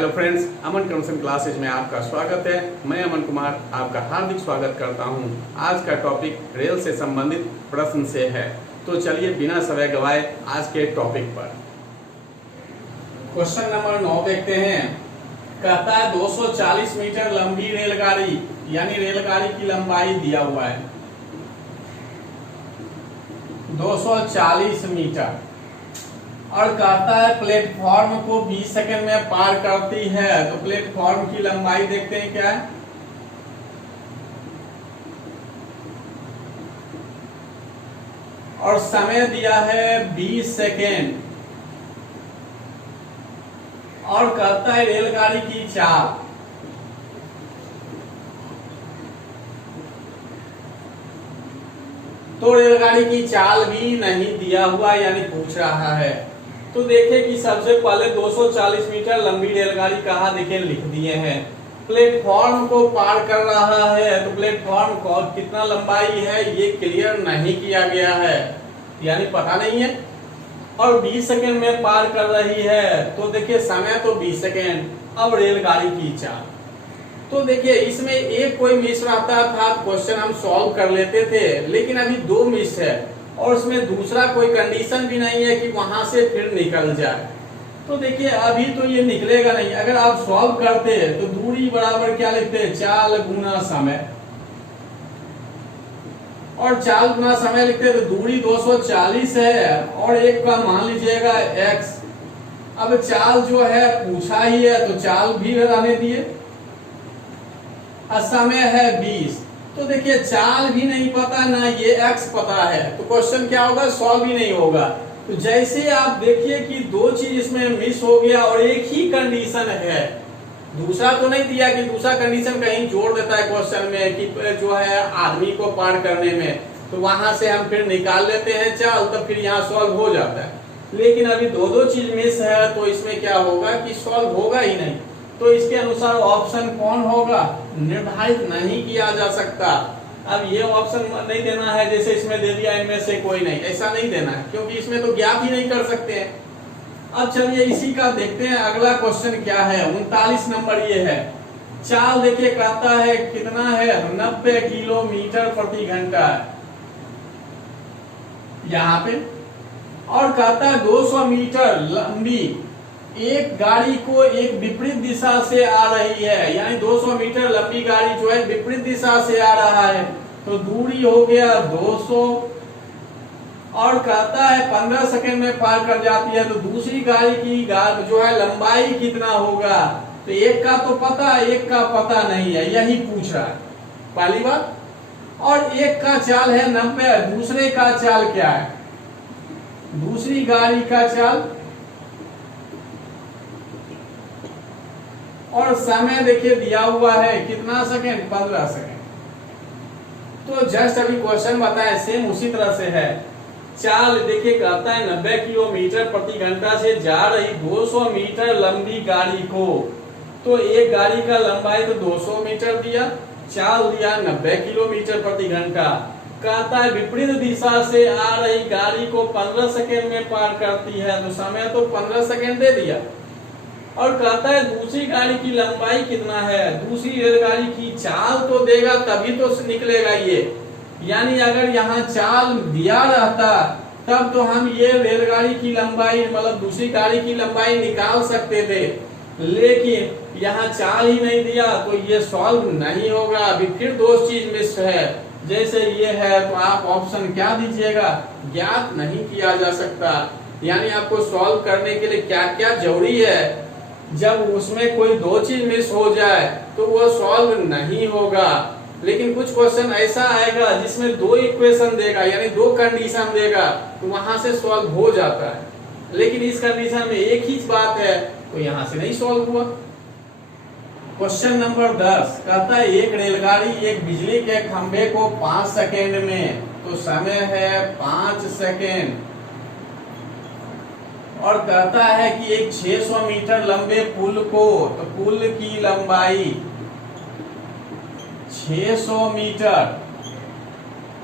Hello friends, अमन conversation classes में आपका स्वागत है। मैं अमन कुमार आपका हार्दिक स्वागत करता हूं। आज का टॉपिक रेल से संबंधित प्रश्न से है, तो चलिए बिना समय गवाए आज के टॉपिक पर क्वेश्चन नंबर 9 देखते हैं। कहता है 240 मीटर लंबी रेलगाड़ी, यानी रेलगाड़ी की लंबाई दिया हुआ है 240 मीटर, और कहता है प्लेटफॉर्म को 20 सेकंड में पार करती है। तो प्लेटफॉर्म की लंबाई देखते हैं क्या है। और समय दिया है 20 सेकंड, और कहता है रेलगाड़ी की चाल। तो रेलगाड़ी की चाल भी नहीं दिया हुआ, यानी पूछ रहा है। तो देखिए कि सबसे पहले 240 मीटर लंबी रेलगाड़ी कहाँ देखिए लिख दिए हैं। प्लेटफॉर्म को पार कर रहा है, तो प्लेटफॉर्म को कितना लंबाई है ये क्लियर नहीं किया गया है, यानी पता नहीं है। और 20 सेकंड में पार कर रही है, तो देखिए समय तो 20 सेकंड। अब रेलगाड़ी की चाल, तो देखिए इसमें एक कोई मिस रहता था क्वेश्चन हम सॉल्व कर लेते थे, लेकिन अभी 2 मिस है और उसमें दूसरा कोई कंडीशन भी नहीं है कि वहां से फिर निकल जाए। तो देखिए अभी तो ये निकलेगा नहीं। अगर आप सॉल्व करते तो दूरी बराबर क्या लिखते, चाल गुना समय, और चाल गुना समय लिखते तो दूरी 240 है और एक का मान लीजिएगा x। अब चाल जो है पूछा ही है तो चाल भी रहने दिए, समय है 20। तो देखिए चाल भी नहीं पता ना ये x पता है, तो क्वेश्चन क्या होगा, सॉल्व ही नहीं होगा। तो जैसे आप देखिए कि 2 चीज इसमें मिस हो गया और एक ही कंडीशन है, दूसरा तो नहीं दिया कि दूसरा कंडीशन कहीं जोड़ देता है क्वेश्चन में कि जो है आदमी को पार करने में, तो वहां से हम फिर निकाल लेते हैं चाल, तो फिर यहाँ सॉल्व हो जाता है। लेकिन अभी 2 चीज मिस है, तो इसमें क्या होगा कि सॉल्व होगा ही नहीं। तो इसके अनुसार ऑप्शन कौन होगा, निर्धारित नहीं किया जा सकता। अब ये ऑप्शन नहीं देना है जैसे इसमें दे दिया इनमें से कोई नहीं, ऐसा नहीं देना है, क्योंकि इसमें तो ज्ञात ही नहीं कर सकते हैं। अब चलिए इसी का देखते हैं अगला क्वेश्चन क्या है। 39 नंबर ये है। चाल देखिए कहता है कितना है, 90 किलोमीटर प्रति घंटा यहाँ पे, और कहता है 200 मीटर लंबी एक गाड़ी को एक विपरीत दिशा से आ रही है, यानी 200 मीटर लंबी गाड़ी जो है विपरीत दिशा से आ रहा है। तो दूरी हो गया 200, और कहता है 15 सेकंड में पार कर जाती है। तो दूसरी गाड़ी की जो है लंबाई कितना होगा, तो एक का तो पता, एक का पता नहीं है, यही पूछ रहा है पहली बात। और एक का चाल है 90, दूसरे का चाल क्या है, दूसरी गाड़ी का चाल, और समय देखिए दिया हुआ है कितना सेकंड, 15 सेकंड। तो जस्ट अभी क्वेश्चन बताया सेम उसी तरह से है। चाल देखिए कहता है 90 किलोमीटर प्रति घंटा से जा रही 200 मीटर लंबी गाड़ी को, तो एक गाड़ी का लंबाई तो 200 मीटर दिया, चाल दिया 90 किलोमीटर प्रति घंटा। कहता है विपरीत दिशा से आ रही गाड़ी को 15 सेकंड में पार करती है, तो समय तो 15 सेकंड दे दिया। और कहता है दूसरी गाड़ी की लंबाई कितना है, दूसरी रेलगाड़ी की चाल तो देगा तभी तो निकलेगा ये, यानी अगर यहाँ चाल दिया रहता तब तो हम ये रेलगाड़ी की लंबाई मतलब दूसरी गाड़ी की लंबाई निकाल सकते थे, लेकिन यहाँ चाल ही नहीं दिया तो ये सॉल्व नहीं होगा। अभी फिर 2 चीज मिस है, जैसे ये है तो आप ऑप्शन क्या दीजिएगा, ज्ञात नहीं किया जा सकता। यानी आपको सॉल्व करने के लिए क्या क्या जरूरी है, जब उसमें कोई 2 चीज मिस हो जाए तो वो सॉल्व नहीं होगा। लेकिन कुछ क्वेश्चन ऐसा आएगा जिसमें 2 इक्वेशन देगा, यानी 2 कंडीशन देगा, तो वहां से सॉल्व हो जाता है। लेकिन इस कंडीशन में एक ही बात है, तो यहां से नहीं सॉल्व हुआ। क्वेश्चन नंबर 10 कहता है एक रेलगाड़ी एक बिजली के खंभे को 5 सेकेंड में, तो समय है 5 सेकेंड, और कहता है कि एक 600 मीटर लंबे पुल को, तो पुल की लंबाई 600 मीटर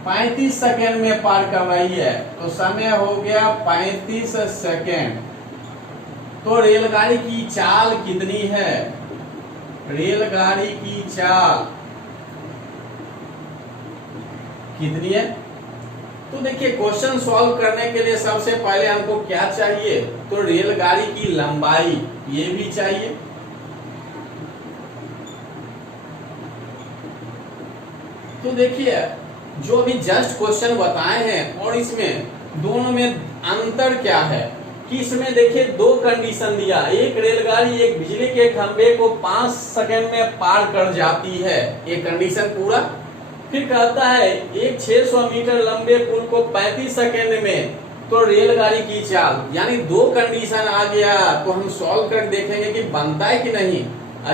35 सेकेंड में पार कर रही है, तो समय हो गया 35 सेकेंड। तो रेलगाड़ी की चाल कितनी है? रेलगाड़ी की चाल कितनी है? तो देखिए क्वेश्चन सॉल्व करने के लिए सबसे पहले हमको क्या चाहिए? तो रेलगाड़ी की लंबाई ये भी चाहिए। तो देखिए जो अभी जस्ट क्वेश्चन बताए हैं और इसमें दोनों में अंतर क्या है कि इसमें देखिए दो कंडीशन दिया, एक रेलगाड़ी एक बिजली के खंभे को 5 सेकंड में पार कर जाती है, ये कंडीशन पूरा। फिर कहता है एक 600 मीटर लंबे पुल को 35 सेकंड में, तो रेलगाड़ी की चाल, यानी दो कंडीशन आ गया। तो हम सॉल्व कर देखेंगे कि बनता है कि नहीं।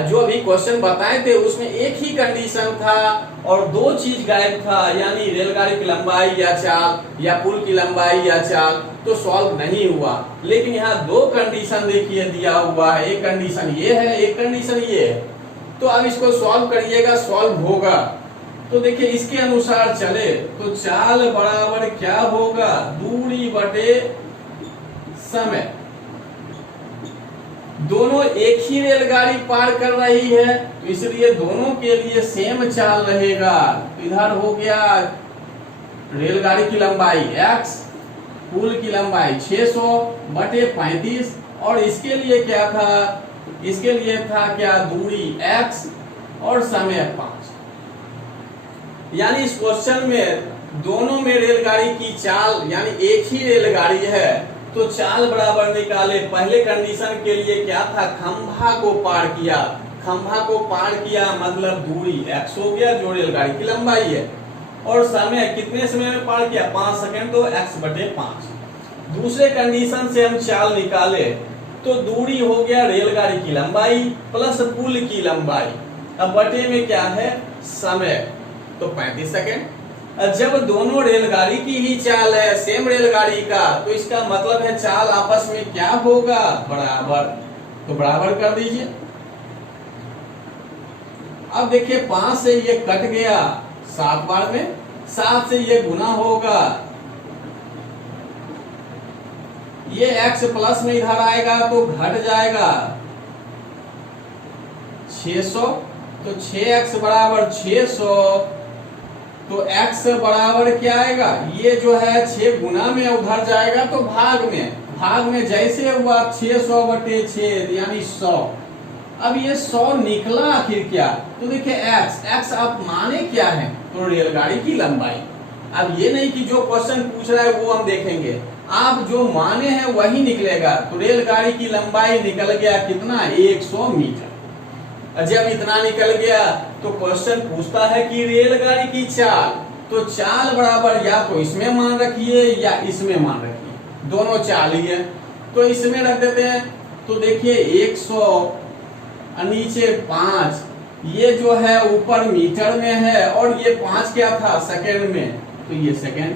जो अभी क्वेश्चन बताए थे उसमें एक ही कंडीशन था और दो चीज गायब था, यानी रेलगाड़ी की लंबाई या चाल या पुल की लंबाई या चाल, तो सॉल्व नहीं हुआ। लेकिन यहाँ दो कंडीशन देखिए दिया हुआ है, एक कंडीशन ये है, एक कंडीशन ये है। तो अब इसको सॉल्व करिएगा, सॉल्व होगा। तो देखिए इसके अनुसार चले तो चाल बराबर क्या होगा? दूरी बटे समय। दोनों एक ही रेलगाड़ी पार कर रही है तो इसलिए दोनों के लिए सेम चाल रहेगा। इधर हो गया रेलगाड़ी की लंबाई x, पुल की लंबाई 600 बटे 35, और इसके लिए क्या था? इसके लिए था क्या? दूरी x और समय 5। यानी इस क्वेश्चन में दोनों में रेलगाड़ी की चाल, यानी एक ही रेलगाड़ी है तो चाल बराबर निकाले। पहले कंडीशन के लिए क्या था? खंभा को पार किया, खंभा को पार किया मतलब दूरी x हो गया जो रेलगाड़ी की लंबाई है, और समय कितने समय में पार किया? 5 सेकंड, तो x बटे 5। दूसरे कंडीशन से हम चाल निकाले तो दूरी हो गया रेलगाड़ी की लंबाई प्लस पुल की लंबाई, अब बटे में क्या है? समय, तो 35 सेकंड। जब दोनों रेलगाड़ी की ही चाल है, सेम रेलगाड़ी का, तो इसका मतलब है चाल आपस में क्या होगा? बराबर। तो बराबर कर दीजिए। अब देखिए 5 से ये कट गया 7 बार में, 7 से ये गुना होगा, ये x प्लस में इधर आएगा तो घट जाएगा 600, तो 6x बराबर 600, तो x बराबर क्या आएगा? ये जो है 6 गुना में उधर जाएगा तो भाग में जैसे हुआ 600 बटे 6 यानी 100। अब ये 100 निकला आखिर क्या? तो देखिए x आप माने क्या है? तो रेलगाड़ी की लंबाई। अब ये नहीं कि जो क्वेश्चन पूछ रहा है वो हम देखेंगे, आप जो माने हैं वही निकलेगा। तो रेलगाड़ी की लंबाई निकल गया कितना? 100 मीटर। जब इतना निकल गया तो क्वेश्चन पूछता है कि रेलगाड़ी की चाल, तो चाल बराबर या तो इसमें मान रखिए या इसमें मान रखिए, दोनों चाल ही है, तो इसमें रख देते हैं। तो देखिए 100 नीचे 5, ये जो है ऊपर मीटर में है और ये 5 क्या था? सेकंड में, तो ये सेकंड,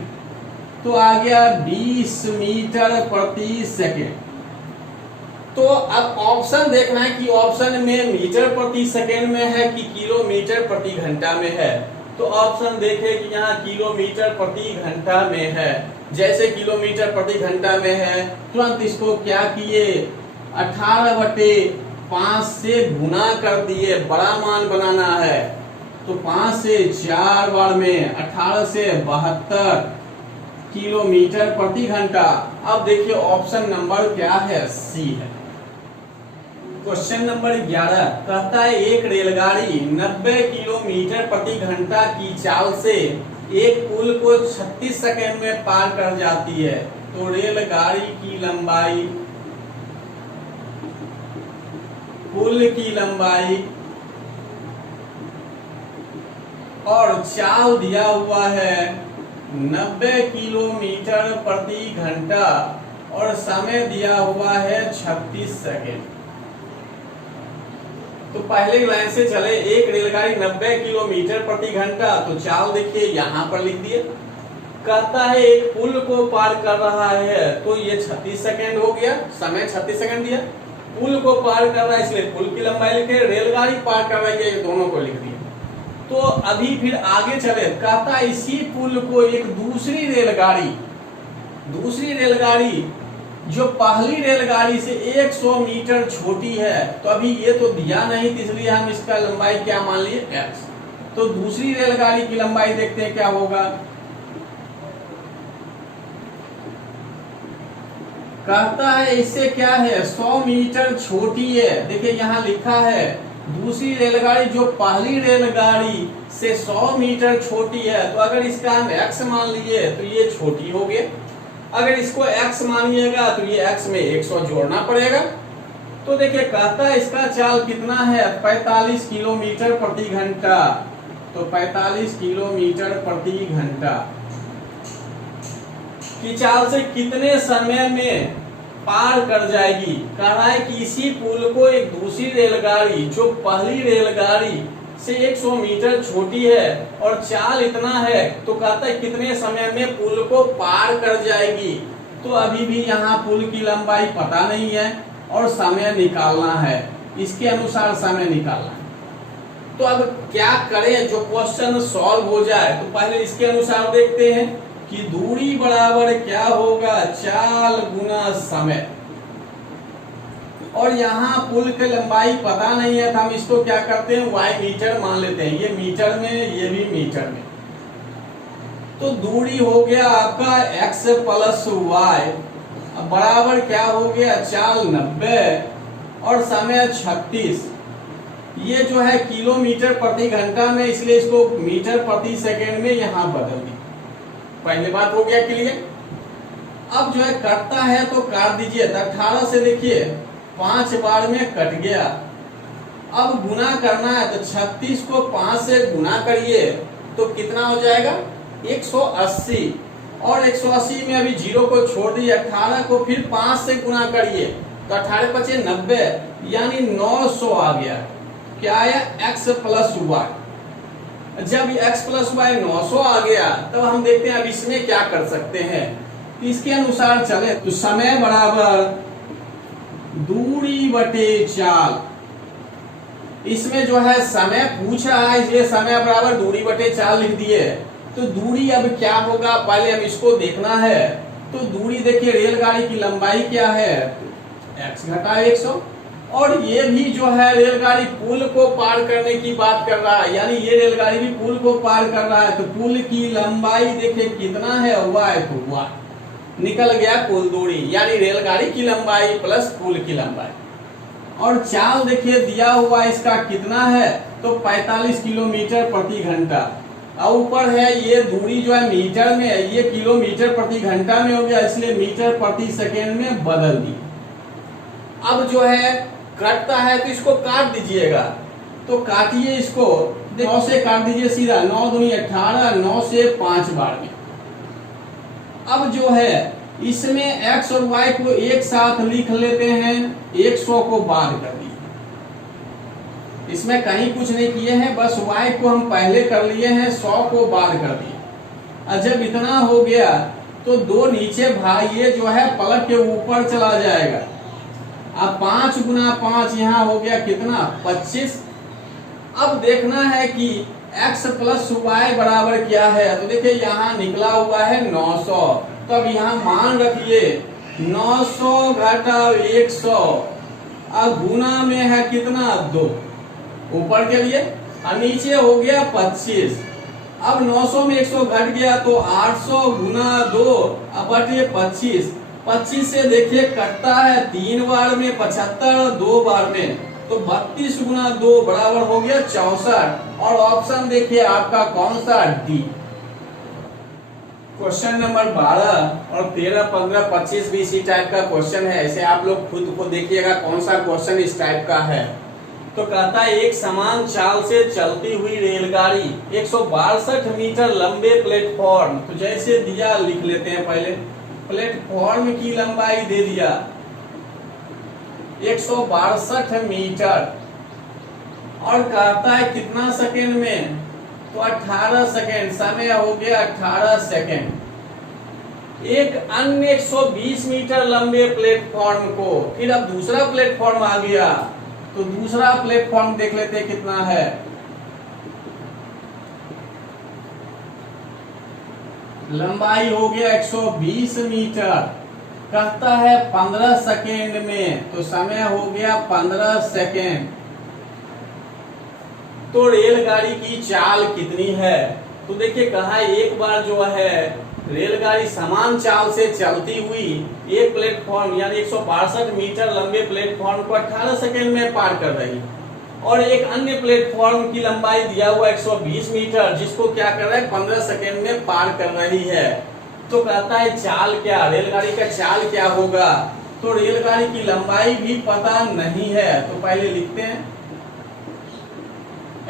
तो आ गया 20 मीटर प्रति सेकंड। तो अब ऑप्शन देखना है कि ऑप्शन में मीटर प्रति सेकंड में है कि किलोमीटर प्रति घंटा में है। तो ऑप्शन देखे कि यहाँ किलोमीटर प्रति घंटा में है। जैसे किलोमीटर प्रति घंटा में है तुरंत इसको क्या किए? 18/5 से गुना कर दिए, बड़ा मान बनाना है। तो 5 से 4 बार में 18 से 72 किलोमीटर प्रति घंटा। अब देखिए ऑप्शन नंबर क्या है? सी है। क्वेश्चन नंबर 11 कहता है एक रेलगाड़ी 90 किलोमीटर प्रति घंटा की चाल से एक पुल को 36 सेकंड में पार कर जाती है, तो रेलगाड़ी की लंबाई, पुल की लंबाई और चाल दिया हुआ है 90 किलोमीटर प्रति घंटा और समय दिया हुआ है 36 सेकंड। तो पहले लाइन से चले, एक रेलगाड़ी 90 किलोमीटर प्रति घंटा, तो चाल देखिए यहाँ पर लिख दिए। कहता है एक पुल को पार कर रहा है, तो ये 36 सेकंड हो गया, समय 36 सेकंड दिया। पुल को पार कर रहा है इसलिए पुल की लंबाई लिखे, रेलगाड़ी पार कर रही है, ये दोनों को लिख दिए। तो अभी फिर आगे चले, कहता है इसी पुल को एक दूसरी रेलगाड़ी जो पहली रेलगाड़ी से 100 मीटर छोटी है, तो अभी ये तो दिया नहीं, तो इसलिए हम इसका लंबाई क्या मान लिए x। तो दूसरी रेलगाड़ी की लंबाई देखते हैं क्या होगा। कहता है इससे क्या है 100 मीटर छोटी है। देखिए यहाँ लिखा है दूसरी रेलगाड़ी जो पहली रेलगाड़ी से 100 मीटर छोटी है, तो अगर इसका हम x मान लिए तो ये छोटी हो गई। अगर इसको x मानिएगा तो ये x में 100 जोड़ना पड़ेगा। तो देखिए कहता है इसका चाल कितना है 45 किलोमीटर प्रति घंटा। तो 45 किलोमीटर प्रति घंटा की चाल से कितने समय में पार कर जाएगी। कह रहा है कि इसी पुल को एक दूसरी रेलगाड़ी जो पहली रेलगाड़ी से 100 मीटर छोटी है और चाल इतना है, तो कहता है कितने समय में पुल को पार कर जाएगी। तो अभी भी यहाँ पुल की लंबाई पता नहीं है और समय निकालना है, इसके अनुसार समय निकालना है। तो अब क्या करें जो क्वेश्चन सॉल्व हो जाए। तो पहले इसके अनुसार देखते हैं कि दूरी बराबर क्या होगा चाल गुना समय। और यहाँ पुल की लंबाई पता नहीं है, तो हम इसको क्या करते हैं y मीटर मान लेते हैं। ये मीटर में, ये भी मीटर में। तो दूरी हो गया आपका x प्लस y बराबर क्या हो गया चाल 90 और समय 36। ये जो है किलोमीटर प्रति घंटा में, इसलिए इसको मीटर प्रति सेकेंड में यहाँ बदल दी। पहली बात हो गया क्लियर। अब जो है कटता है तो काट दीजिए। 18 से देखिए 5 बार में कट गया। अब गुना करना है तो 36 को 5 से गुना करिए तो कितना हो जाएगा 180। और 180 में अभी 0 को छोड़ दिए, 18 को फिर 5 से गुना करिए तो 18 पचे 90, यानी 900 आ गया। क्या आया x प्लस वाई। जब x प्लस वाई 900 आ गया, तब हम देखते हैं अब इसमें क्या कर सकते हैं। इसके अनुसार चले तो समय बराबर दूरी बटे चाल। इसमें जो है समय पूछ रहा है, इसलिए समय बराबर दूरी बटे चाल लिख दिए। तो दूरी अब क्या होगा पहले हम इसको देखना है। तो दूरी देखिए रेलगाड़ी की लंबाई क्या है x घटा 100, और ये भी जो है रेलगाड़ी पुल को पार करने की बात कर रहा है, यानी ये रेलगाड़ी भी पुल को पार कर रहा है। तो पुल की लंबाई देखिए कितना है y, तो y निकल गया कुल दूरी, यानी रेलगाड़ी की लंबाई प्लस पुल की लंबाई। और चाल देखिए दिया हुआ इसका कितना है तो 45 किलोमीटर प्रति घंटा। और ऊपर है ये दूरी जो है मीटर में है, ये किलोमीटर प्रति घंटा में हो गया, इसलिए मीटर प्रति सेकेंड में बदल दी। अब जो है कटता है तो इसको काट दीजिएगा। तो काटिए इसको, 9 से काट दीजिए सीधा, 9 दूनी 18, 9 से 5 बार में। अब जो है इसमें x और y को एक साथ लिख लेते हैं, 100 को बार कर दिए। इसमें कहीं कुछ नहीं किए हैं, बस y को हम पहले कर लिए हैं, 100 को बार कर दिए। और जब इतना हो गया तो 2 नीचे भाई ये जो है पलट के ऊपर चला जाएगा। अब 5 गुना 5 यहाँ हो गया कितना 25। अब देखना है कि x प्लस y बराबर क्या है। तो देखिए यहाँ निकला हुआ है 900। तो अब यहाँ मान रखिए 900 घटा 100, अब गुना में है कितना 2 ऊपर के लिए, और नीचे हो गया 25। अब 900 में 100 घट गया तो 800 गुना 2 अब बटे 25। 25 से देखिए कटता है 3 बार में, 75 2 बार में, तो 32 गुना 2 बराबर हो गया 64। और ऑप्शन देखिए आपका कौन सा डी। क्वेश्चन नंबर 12 और 13, 15, 25 भी इसी टाइप का क्वेश्चन है। ऐसे आप लोग खुद को देखिएगा कौन सा क्वेश्चन इस टाइप का है। तो कहता है एक समान चाल से चलती हुई रेलगाड़ी 162 मीटर लंबे प्लेटफॉर्म, तो जैसे दिया लिख लेते हैं पहले। प्लेटफॉर्म की लंबाई दे दिया 162 मीटर, और कहता है कितना सेकेंड में, तो 18 सेकेंड। समय हो गया 18 सेकेंड। एक अन्य 120 मीटर लंबे प्लेटफॉर्म को, फिर अब दूसरा प्लेटफॉर्म आ गया, तो दूसरा प्लेटफॉर्म देख लेते हैं कितना है। लंबाई हो गया 120 मीटर, कहता है 15 सेकेंड में, तो समय हो गया 15 सेकेंड। तो रेलगाड़ी की चाल कितनी है? तो देखिए कहा एक बार जो है रेलगाड़ी समान चाल से चलती हुई एक प्लेटफॉर्म यानी 162 मीटर लंबे प्लेटफॉर्म को 18 सेकेंड में पार कर रही, और एक अन्य प्लेटफॉर्म की लंबाई दिया हुआ 120 मीटर जिसको क्या कर रहा है 15 सेकेंड में पार कर रही है। तो कहता है चाल क्या, रेलगाड़ी का चाल क्या होगा? तो रेलगाड़ी की लंबाई भी पता नहीं है, तो पहले लिखते हैं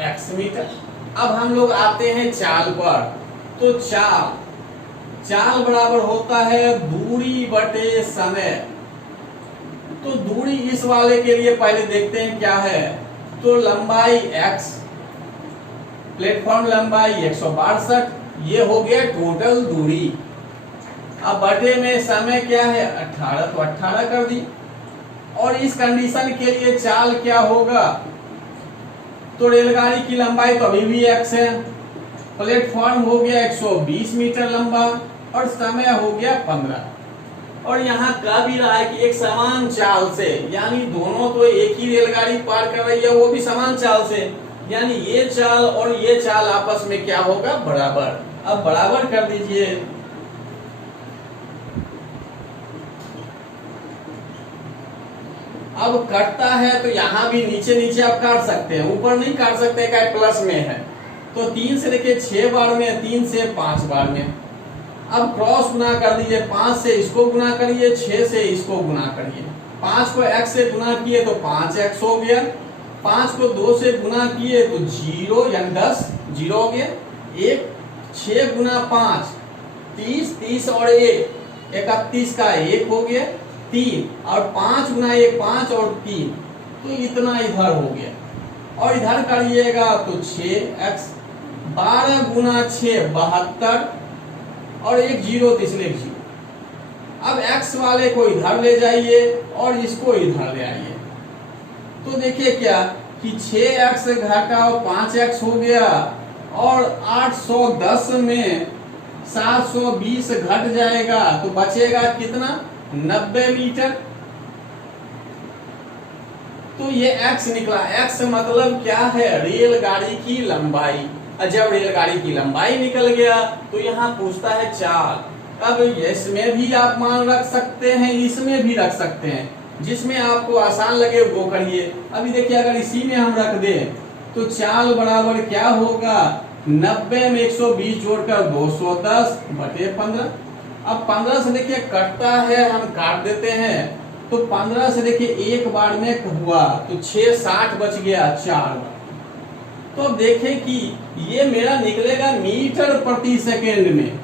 x मीटर। अब हम लोग आते हैं चाल पर। तो चाल बराबर होता है दूरी बटे समय। तो दूरी इस वाले के लिए पहले देखते हैं क्या है। तो लंबाई x, प्लेटफॉर्म लंबाई 162, ये हो गया टोटल दूरी। अब बटे में समय क्या है 18, तो 18 कर दी। और इस कंडीशन के लिए चाल क्या होगा? तो रेलगाड़ी की लंबाई तो अभी भी x है, प्लेटफॉर्म हो गया 120 मीटर लंबा और समय हो गया 15। और यहाँ कह भी रहा है कि एक समान चाल से, यानी दोनों तो एक ही रेलगाड़ी पार कर रही है, वो भी समान चाल से, यानी ये चाल और ये चाल आपस में क्या होगा बराबर। अब बराबर कर दीजिए। अब कटता है तो यहाँ भी नीचे नीचे आप काट सकते हैं, ऊपर नहीं काट सकते, क्या प्लस में है। तो 3 से देखिए 6 बार में, 3 से 5 बार में। अब क्रॉस गुना कर दीजिए, 5 से इसको गुना करिए, 6 से इसको गुना करिए। 5 को x से गुना किए तो 5x हो गया, 5 को 2 से गुना किए तो 0 यानी 10 0 हो गया। 1 6 गुना 5 30, 30 और 1 31 का 1 हो गया 3, और 5 गुना 1 5 और 3, तो इतना इधर हो गया। और इधर करिएगा तो 6x, 12 गुना 6 72, और 1 0 तो इसलिए 0। अब x वाले को इधर ले जाइए और इसको इधर ले आइए, तो देखिए क्या कि 6x घटाओ 5x हो गया, और 810 में 720 घट जाएगा तो बचेगा कितना 90 मीटर। तो ये x निकला। x मतलब क्या है रेलगाड़ी की लंबाई। जब रेलगाड़ी की लंबाई निकल गया तो यहाँ पूछता है चाल। अब इसमें भी आप मान रख सकते हैं, इसमें भी रख सकते हैं, जिसमें आपको आसान लगे वो करिए। अभी देखिए अगर इसी में हम रख दें तो चाल बराबर क्या होगा 90 में 120 जोड़कर 210 बटे 15। अब 15 से देखिए कटता है, हम काट देते हैं। तो 15 से देखिए एक बार में हुआ तो 6 60 बच गया 4 बार। तो देखें कि ये मेरा निकलेगा मीटर प्रति सेकेंड में,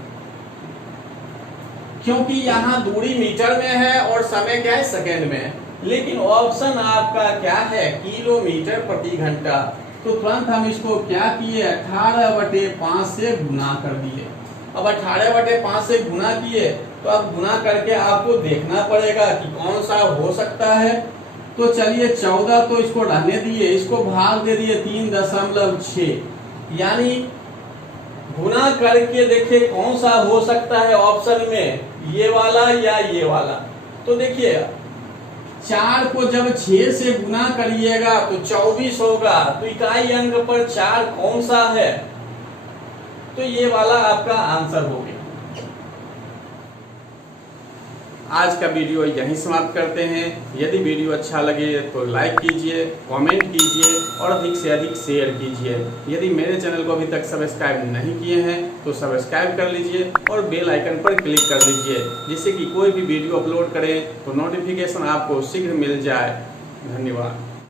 क्योंकि यहाँ दूरी मीटर में है और समय क्या है सेकेंड में है। लेकिन ऑप्शन आपका क्या है किलोमीटर प्रति घंटा। तो तुरंत हम इसको क्या किए 18/5 से गुना कर दिए। अब 18/5 से गुना किए तो अब गुना करके आपको देखना पड़ेगा कि कौन सा हो सकता है। तो चलिए 14 तो इसको रहने दिए, इसको भाग दे दिए 3.6, यानी गुना करके देखिए कौन सा हो सकता है ऑप्शन में, ये वाला या ये वाला। तो देखिए 4 को जब 6 से गुना करिएगा तो 24 होगा, तो इकाई अंक पर 4 कौन सा है, तो ये वाला आपका आंसर हो गया। आज का वीडियो यहीं समाप्त करते हैं। यदि वीडियो अच्छा लगे तो लाइक कीजिए, कमेंट कीजिए और अधिक से अधिक शेयर कीजिए। यदि मेरे चैनल को अभी तक सब्सक्राइब नहीं किए हैं तो सब्सक्राइब कर लीजिए और बेल आइकन पर क्लिक कर लीजिए, जिससे कि कोई भी वीडियो अपलोड करें तो नोटिफिकेशन आपको शीघ्र मिल जाए। धन्यवाद।